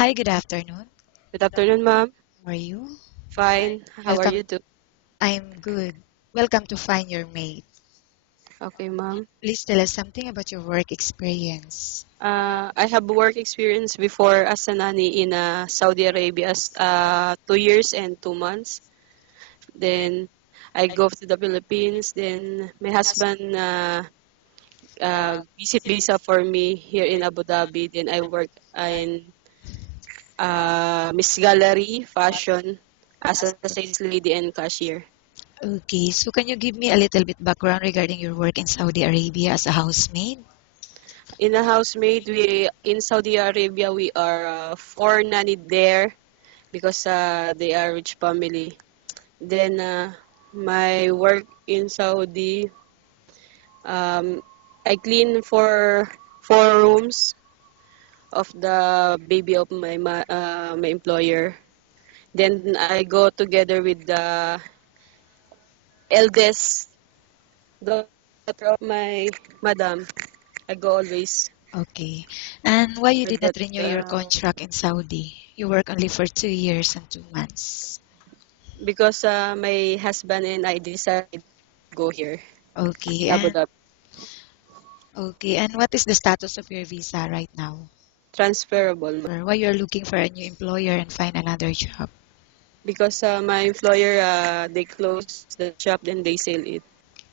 Hi, good afternoon. Good afternoon, ma'am. How are you? Fine. How are Welcome. you too? I'm good. Welcome to Find Your Mate. Okay, ma'am. Please tell us something about your work experience. I have work experience before as a nanny in Saudi Arabia, 2 years and 2 months. Then I go to the Philippines. Then my husband visit visa for me here in Abu Dhabi. Then I work in Miss Gallery Fashion as a sales lady and cashier. Okay, so can you give me a little bit background regarding your work in Saudi Arabia as a housemaid? In a housemaid, we in Saudi Arabia we are four nanny there because they are rich family. Then my work in Saudi, um, I clean for 4 rooms of the baby of my employer. Then I go together with the eldest daughter of my madam. I go always Okay. And why you with did not that renew your contract in Saudi? You work only for 2 years and 2 months. because my husband and I decided to go here Okay, in Abu and Dhabi. what is the status of your visa right now? Transferable. Or why you're looking for a new employer and find another job? Because my employer, they close the shop, then they sell it.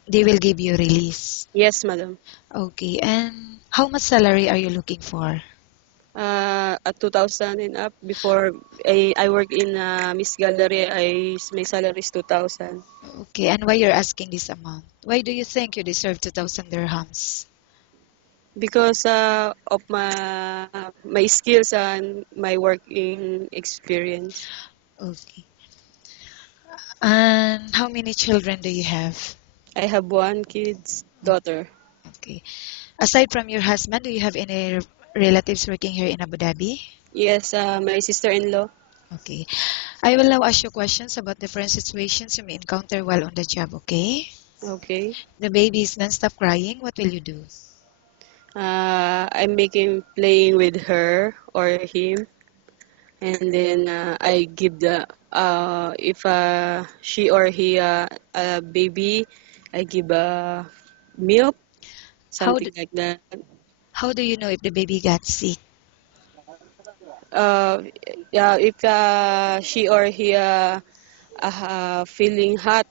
They will give you release. Yes, madam. Okay, and how much salary are you looking for? At 2,000 and up, before I work in Miss Gallery, my salary is 2,000. Okay, and why you're asking this amount? Why do you think you deserve 2,000 dirhams? Because of my skills and my working experience. Okay. And how many children do you have? I have one kid's daughter. Okay. Aside from your husband, do you have any relatives working here in Abu Dhabi? Yes, my sister-in-law. Okay. I will now ask you questions about different situations you may encounter while on the job, okay? Okay. The baby is non-stop crying. What will you do? I'm making playing with her or him, and then I give the if she or he a baby, I give milk, How do, something like that. how do you know if the baby got sick? Uh, yeah, if she or he feeling hot,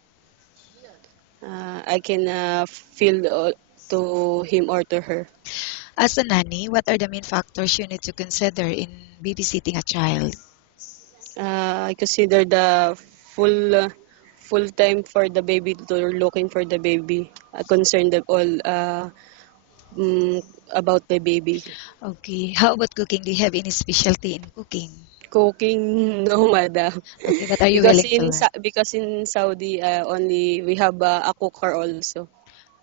I can feel to him or to her. As a nanny, what are the main factors you need to consider in babysitting a child? I consider the full full time for the baby to looking for the baby. I concerned all mm, about the baby. Okay. How about cooking? Do you have any specialty in cooking? Cooking, no, madam. Okay, but are you willing to learn? Because in Saudi only we have a cooker also.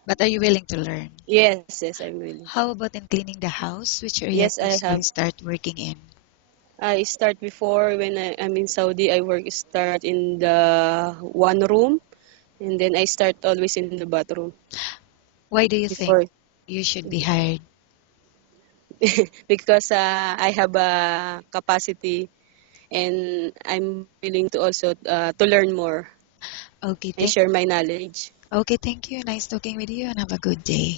But are you willing to learn? Yes, yes, I'm willing. How about in cleaning the house? Which area Yes, do you I usually have. start working in? I start before when I'm in Saudi. I work start in the one room, and then I start always in the bathroom Why do you think before. you should be hired? Because I have a capacity and I'm willing to also to learn more Okay, and share my knowledge. okay, thank you. Nice talking with you and have a good day.